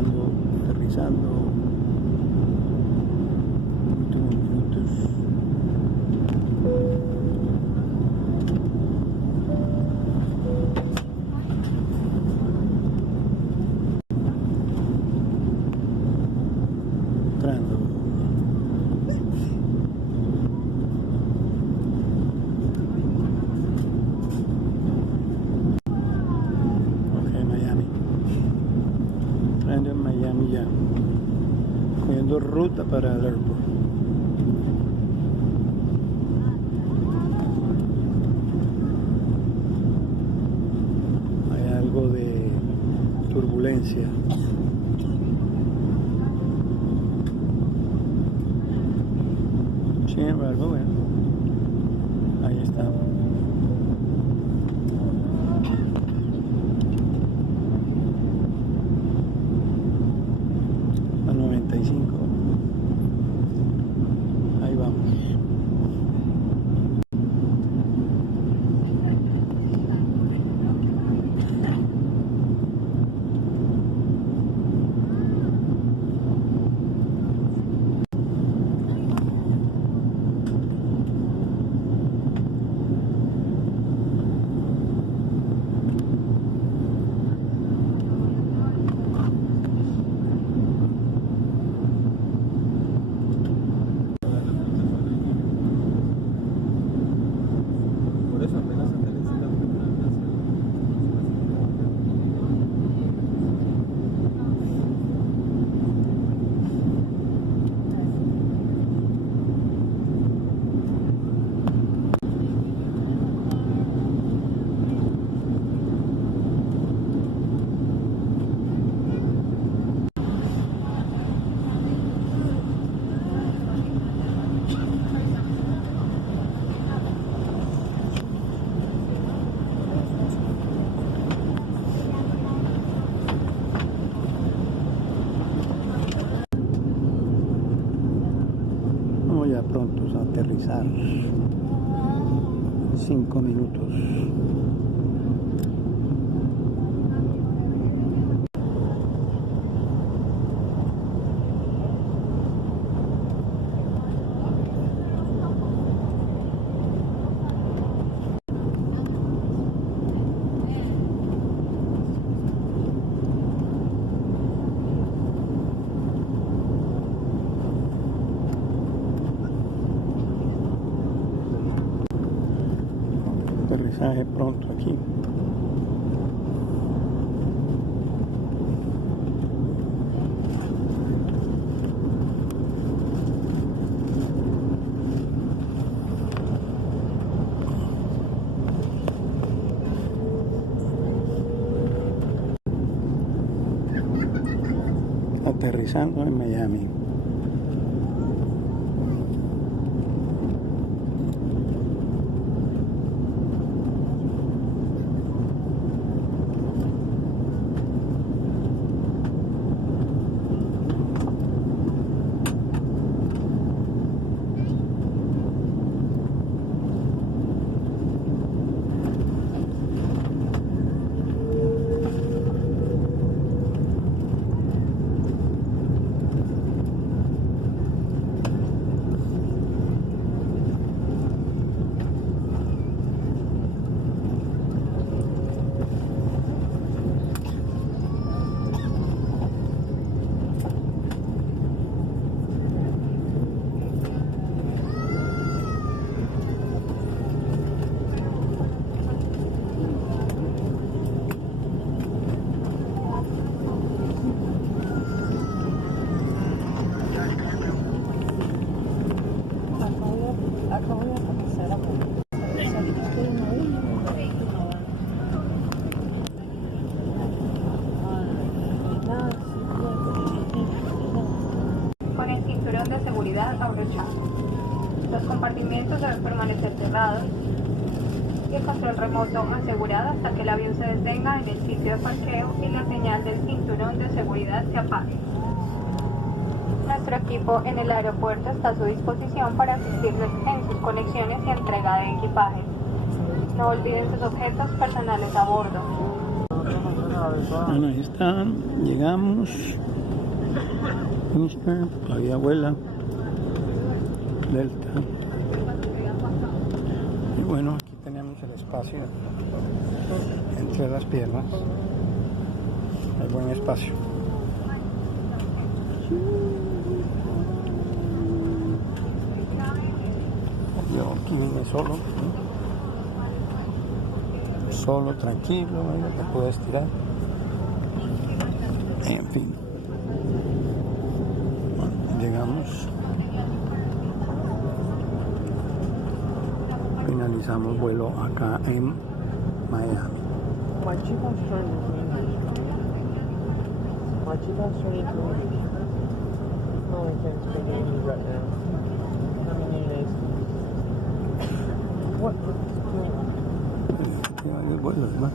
aterrizando, últimos minutos. Entrando. En Miami ya, cogiendo ruta para el aeropuerto. Hay algo de turbulencia. Sin embargo, bueno, ahí estamos. Ahí vamos. Ya prontos a aterrizar. 5 minutos. Aterrizaje pronto aquí. Aterrizando en Miami. Con el cinturón de seguridad abrochado. Los compartimientos deben permanecer cerrados y el control remoto asegurado hasta que el avión se detenga en el sitio de parqueo y la señal del cinturón de seguridad se apague. Nuestro equipo en el aeropuerto está a su disposición para asistirles en sus conexiones y entrega de equipajes. No olviden sus objetos personales a bordo. Bueno, ahí está, llegamos. Mister, todavía vuela. Delta. Y bueno, aquí tenemos el espacio entre las piernas. Hay buen espacio. Yo aquí vine solo, ¿no? Solo, tranquilo, ¿no? Te puedo estirar. En fin. Bueno, llegamos. Finalizamos vuelo acá en Miami. My chica's turning to English. My chica's turning to English. No, I can't speak English right now. I'm in English. What? El vuelo, ¿verdad?